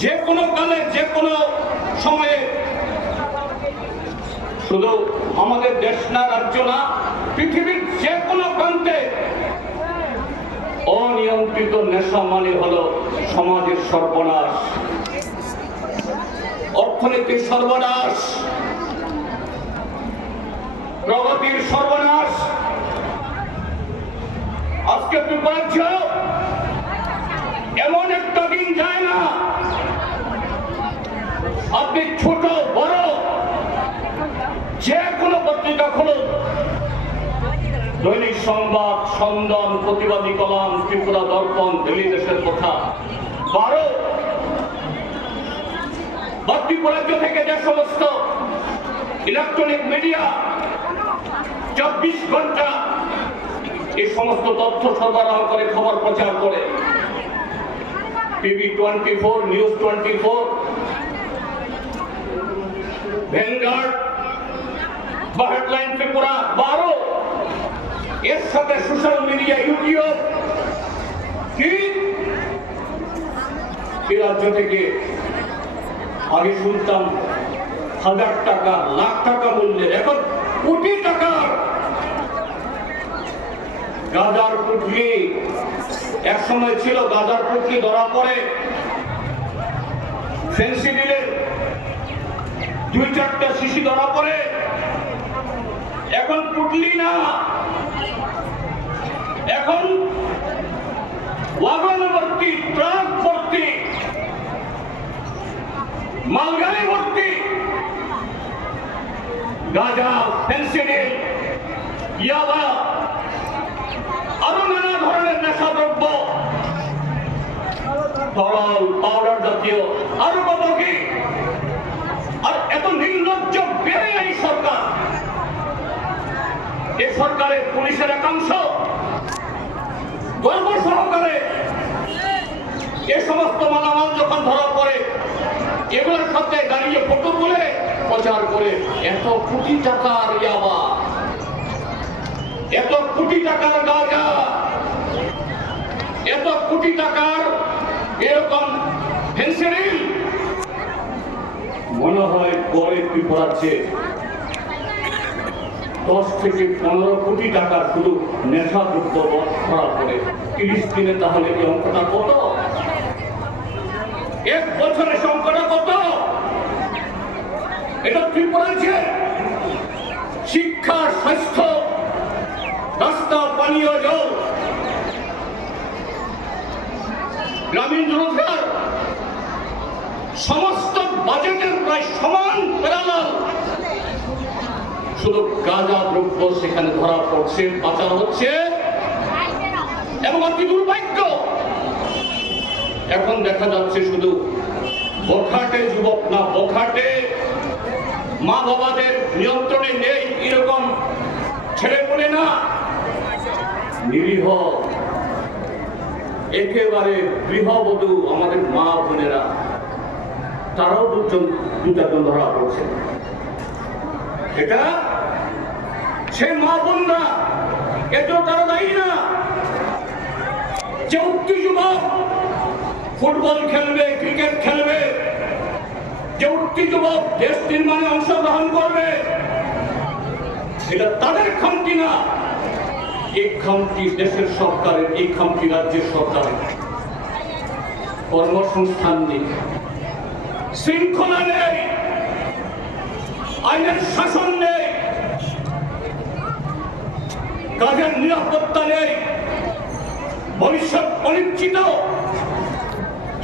যে কোনো কালে যে কোনো সময়ে শুধু আমাদের দেশ না, রাজ্য না, পৃথিবীর যে কোনো প্রান্তে অনিয়ন্ত্রিত নেশা মানে হলো সমাজের সর্বনাশ, অর্থনীতির সর্বনাশ, প্রগতির সর্বনাশ। আজকে ত্রিপুরাজ্য এমন একটা দিন যায় না আপনি ছোট বড় যে কোনো পত্রিকা খুলুন, দৈনিক সংবাদ, সন্ধান, প্রতিবাদী কলাম, ত্রিপুরা দর্পণ, দিল্লি দেশের কথা, বা ত্রিপুরাজ্য থেকে যে সমস্ত ইলেকট্রনিক মিডিয়া 24 ঘন্টা এই সমস্ত তথ্য সরবরাহ করে, খবর প্রচার করে, টিভি 24, নিউজ 24, ভ্যানগার্ড বা হেডলাইন ত্রিপুরা 12, এর সাথে সোশ্যাল মিডিয়া, ইউটিউব, কি এই রাজ্য থেকে আগে শুনতাম 1000 টাকা, লাখ টাকা মূল্যের, এখন কোটি টাকার গাঁজার পুটলি। এক সময় ছিল গাঁজার পুটলি ধরা পড়ে ফেন্সিডিলের 2-4টা শিশি ধরা পড়ে, এখন পুটলি না, এখন ওয়াগন ভর্তি, ট্রাক ভর্তি, মালগাড়ি ভর্তি গাঁজা, ফেন্সিডিল, ইয়াবা, আরো নানা ধরনের নেশা দ্রব্য, তরল পাউডার জাতীয় আরো কত কি। আর এত নির্লজ্জ বেড়ে এই সরকার, এই সরকারের পুলিশের একাংশ গর্ব সহকারে এ সমস্ত মালামাল যখন ধরা পড়ে এগুলোর সাথে দাঁড়িয়ে ফটো তুলে প্রচার করে, এত কোটি টাকার ইয়াবা, এত কোটি টাকার গাঁজা, এত কোটি টাকার এরকম ফেন্সিডিল, মনে হয় পরে ত্রিপুরাচ্ছে 10 থেকে 15 কোটি টাকা শুধু নেশা দ্রব্য ধরা পড়ে 30 দিনে। তাহলে এই অঙ্কটা কত? 1 বছরে সংখ্যাটা কত? এটা ত্রিপুরাচ্ছে শিক্ষা, স্বাস্থ্য, রাস্তা, পানীয় জল, গ্রামীণ রোজগার, সমস্ত বাজেটের প্রায় সমান প্যারালাল শুধু গাঁজা দ্রব্য সেখানে ধরা পড়ছে, পাচার হচ্ছে। এবং অতি দুর্ভাগ্য, এখন দেখা যাচ্ছে শুধু বখাটে যুবক না, বখাটে মা বাবাদের নিয়ন্ত্রণে নেই এরকম ছেলে বলে না, নিরীহ একেবারে গৃহবধূ আমাদের মা বোনেরা, তারাও 2-4জন ধরা পড়ছে। এটা সে মা বোনরা, এটাও তারা দায়ী না। যে উক্তি যুবক ফুটবল খেলবে, ক্রিকেট খেলবে, যে উক্তি যুবক দেশ নির্মাণে অংশগ্রহণ করবে, এটা তাদের খামতি না, এই খামতি দেশের সরকারের, এই খামতি রাজ্যের সরকারের। কর্মসংস্থান নেই, শৃঙ্খলা নেই, আইনের শাসন নেই, কাজের নিরাপত্তা নেই, ভবিষ্যৎ অনিশ্চিত।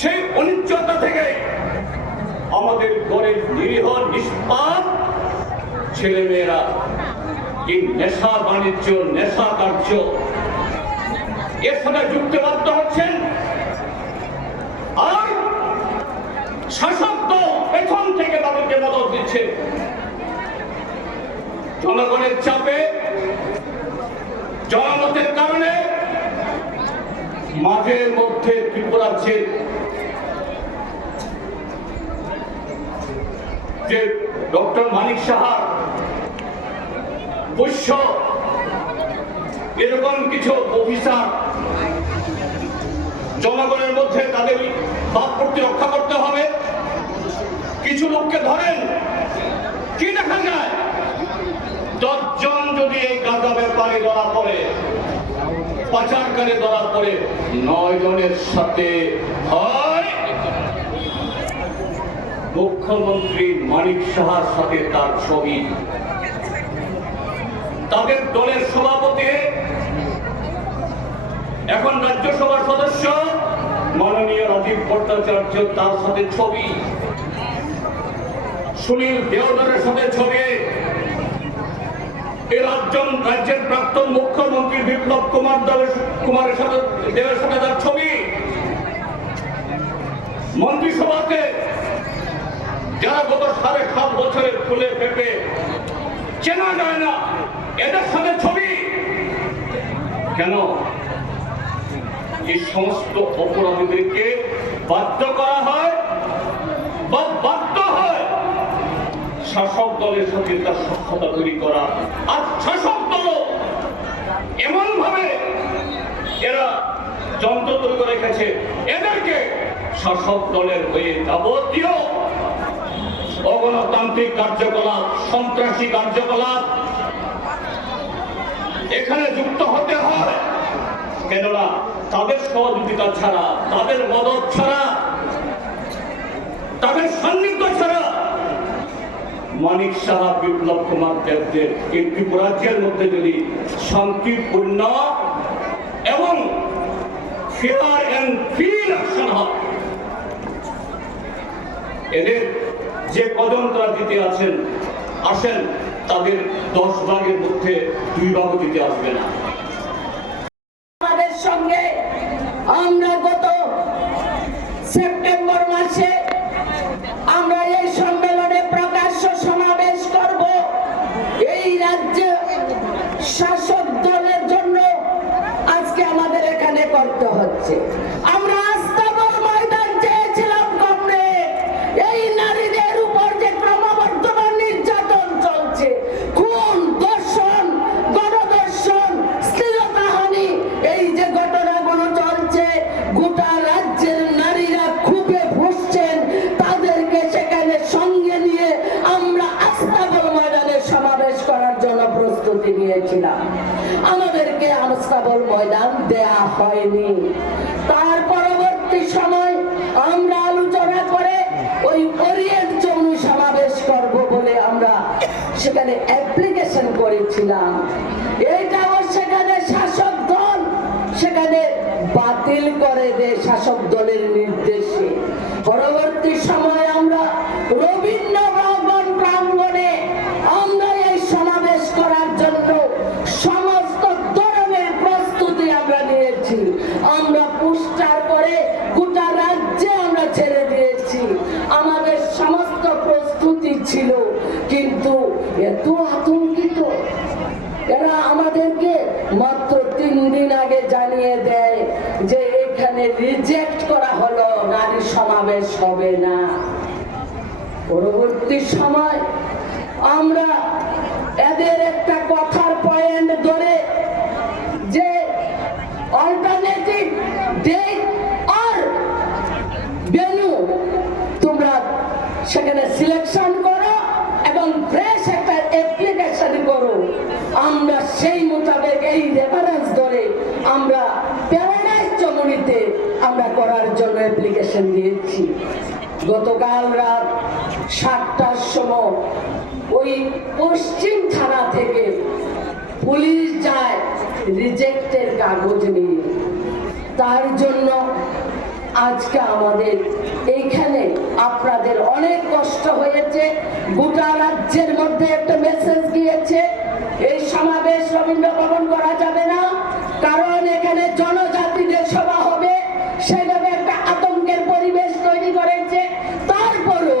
সেই অনিশ্চয়তা থেকে আমাদের গরিব নিরীহ নিষ্পাপ ছেলেমেয়েরা এই নেশা বাণিজ্য, নেশা কার্য এর সাথে যুক্তবদ্ধ হচ্ছেন। আর শাসক দল পেছন থেকে তাদেরকে মদত দিচ্ছে। জনগণের চাপে, জনমতের কারণে মাঝে মধ্যে ত্রিপুরাজ্যের যে ডক্টর মানিক সাহার বৈশ্য এরকম কিছু অফিসার জনগণের মধ্যে তাদের ভাবমূর্তি রক্ষা করতে হবে, পাচারকারী ধরা পড়ে 9 জনের সাথে হয় মুখ্যমন্ত্রী মানিক সাহার সাথে তার ছবি। তাদের দলের সভাপতি এখন রাজ্যসভার সদস্য মাননীয় রাজীব ভট্টাচার্য, তার সাথে ছবি। সুনীল দেওধরের সাথে ছবি। এই রাজ্যের প্রাক্তন মুখ্যমন্ত্রী বিপ্লব কুমারের সাথে তার ছবি। মন্ত্রিসভাতে যারা গত 7.5 বছরের ফুলে ফেপে চেনা যায় না, এদের সাথে ছবি। কেন এই সমস্ত অপরাধীদেরকে বাধ্য করা হয় বা বাধ্য হয় শাসক দলের সাথে তার সখ্যতা তৈরি করা? আর শাসক দল এমন ভাবে এরা যন্ত্র তৈরি করে রেখেছে, এদেরকে শাসক দলের হয়ে যাবতীয় অগণতান্ত্রিক কার্যকলাপ, সন্ত্রাসী কার্যকলাপ এখানে যুক্ত হতে হয়। কেননা তাদের সহযোগিতা ছাড়া, তাদের মদত ছাড়া, তাদের সান্নিধ্য ছাড়া মানিক সাহা, বিপ্লব কুমার দেবদের এই ত্রিপুরাজ্যের মধ্যে যদি শান্তিপূর্ণ এবং ফেয়ার এন্ড ফ্রি ইলেকশন হয়, এদের যে কজন তারা দিতে আসেন তাদের 10 ভাগের মধ্যে 2 ভাগও দিতে আসবে না। আমাদের সঙ্গে আমরা গত সেপ্টেম্বর মাসে আমরা এই সম্মেলনে প্রকাশ্য সমাবেশ করব। এই রাজ্যে শাসক দলের জন্য আজকে আমাদের এখানে করতে হচ্ছে। আমরা আস্তাবল ময়দান চেয়েছিলাম কমরেড। এই নারীদের উপর যে ক্রমবর্ধমান নির্যাতন চলছে, খুন, ধর্ষণ, গণধর্ষণ, শ্লীলতাহানি, এই যে ঘটনাগুলো চলছে, গোটা রাজ্যের নারীরা খুবই ফুঁসছেন। তাদেরকে সেখানে সঙ্গে নিয়ে আমরা আস্তাবল ময়দানে সমাবেশ করার জন্য প্রস্তুতি নিয়েছিলাম। আমাদেরকে আস্তাবল ময়দান দেয়া হয়নি। তার পরবর্তী সময় আমরা আলোচনা করে ওই ওরিয়েন্ট চৌনি সমাবেশ করব বলে আমরা সেখানে অ্যাপ্লিকেশন করেছিলাম। এইটাও সেখানে শাসক দল সেখানে বাতিল করে দেয় শাসক দলের নির্দেশে। পরবর্তী সময় আমরা রবীন্দ্র ভবন প্রাঙ্গণে আমরা এই সমাবেশ করার জন্য সমস্ত ধরনের প্রস্তুতি আমরা নিয়েছি। আমরা পোস্টার করে গোটা রাজ্যে আমরা ছেড়ে দিয়েছি। আমাদের সমস্ত প্রস্তুতি ছিল, কিন্তু এত আতঙ্কিত এরা আমাদেরকে মাত্র 3 দিন আগে জানিয়ে দেয় যে এখানে রিজেক্ট করা হলো, নারী সমাবেশ হবে না। পরবর্তী সময় আমরা এদের একটা কথার পয়েন্ট ধরে যে অল্টারনেটিভ ডেট আর ভেন্যু তোমরা সেখানে সিলেকশন করো এবং ফ্রেশ একটা অ্যাপ্লিকেশন করো। আমরা সেই মোতাবেক এই রেফারেন্স ধরে আমরা প্যারাডাইস চমুনিতে আমরা করার জন্য অ্যাপ্লিকেশন দিয়েছি। গতকাল রাত 7টার সময় ওই পশ্চিম থানা থেকে পুলিশ যায় রিজেক্টের কাগজ নিয়ে। তার জন্য আজকে আমাদের এইখানে আপনাদের অনেক কষ্ট হয়েছে। গোটা রাজ্যের মধ্যে একটা মেসেজ গিয়েছে, এই সমাবেশ রবীন্দ্র ভবন করা যাবে না, কারণ এখানে জনজাতিদের সভা হবে। সেভাবে একটা আতঙ্কের পরিবেশ তৈরি করেছে। তারপরও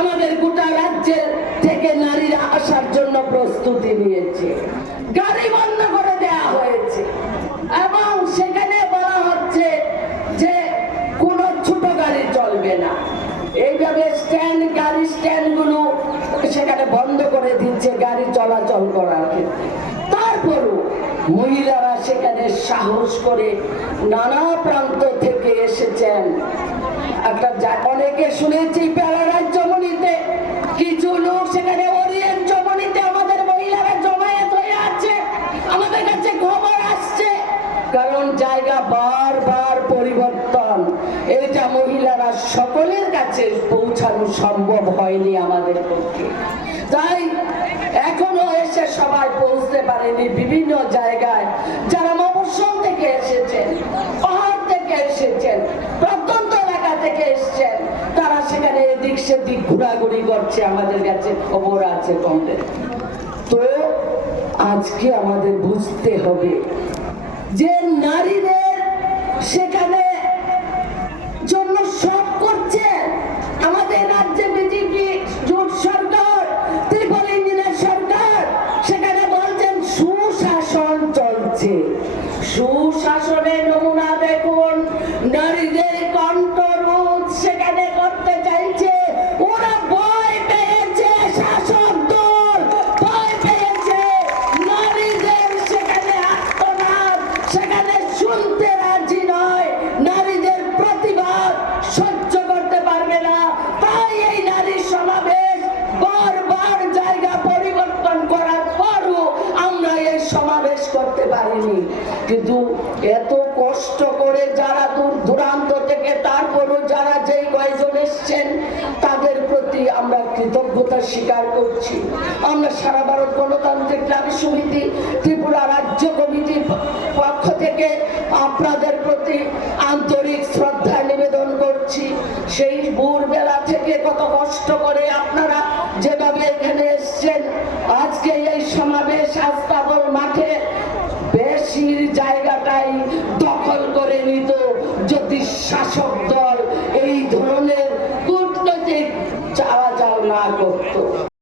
আমাদের গোটা রাজ্যের থেকে নারীরা আসার জন্য প্রস্তুতি নিয়েছে। গাড়ি বন্ধ করে দেওয়া হয়েছে এবং সেখানে বলা হচ্ছে যে কোনো ছোট গাড়ি চলবে না। এইভাবে গাড়ি স্ট্যান্ডগুলো সেখানে বন্ধ করে দিচ্ছে গাড়ি চলাচল করার ক্ষেত্রে। তারপরও মহিলারা সেখানে সাহস করে নানা প্রান্ত থেকে এসেছেন। অনেকে শুনেছি প্যারাডাইস চমুনিতে, কিছু লোক সেখানে ওরিয়েন্ট চমুনিতে আমাদের মহিলারা জমায়েত হয়ে আছে। আমাদের কাছে খবর আসছে, কারণ এটা মহিলারা সকলের কাছে পৌঁছানো সম্ভব হয়নি আমাদের পক্ষে। তাই এখনো এসে সবাই পৌঁছতে পারেনি বিভিন্ন জায়গায়। যারা মফস্বল থেকে এসেছেন, পাহাড় থেকে এসেছেন, প্রত্যন্ত এলাকা থেকে এসেছেন, তারা সেখানে এদিক সেদিক ঘোরাঘুরি করছে, আমাদের কাছে খবর আছে কমদের। তো আজকে আমাদের বুঝতে হবে যে নারীদের সেখানে জন্য সব করছে আমাদের রাজ্যে বিজেপি জোট সরকার, ত্রিপল ইঞ্জিনের সরকার। সেখানে বলছেন সুশাসন চলছে। সুশাসনের নমুনা দেখুন, নারীদের কণ্ঠরোধ সেখানে করতে চাইছে। ওরা ভয় পেয়েছে, শাসক দল ভয় পেয়েছে। নারীদের সেখানে আত্মনাদ সেখানে শুনতে রাজি নয়, নারীদের প্রতিবাদ সহ্য করতে পারবে না। তাই এই নারী সমাবেশ বারবার জায়গা পরিবর্তন করার পরও আমরা এই সমাবেশ করতে পারিনি। কিন্তু এত কষ্ট করে যারা দূর দূরান্ত থেকে, তারপরও যারা যেই কয়েকজন এসছেন, তাদের প্রতি আমরা কৃতজ্ঞতা স্বীকার করছি। আমরা সারা ভারত গণতান্ত্রিক নারী সমিতি ত্রিপুরা রাজ্য কমিটির পক্ষ থেকে আপনাদের প্রতি আন্তরিক শ্রদ্ধা নিবেদন করছি। সেই ভোরবেলা থেকে কত কষ্ট করে আপনারা যেভাবে এখানে এসছেন, আজকে এই সমাবেশ আস্তাবল মাঠে বেশি জায়গাটাই দখল করে নিত যদি শাসক দল এই ধরনের কূটনৈতিক চাওয়া যাও না করতো।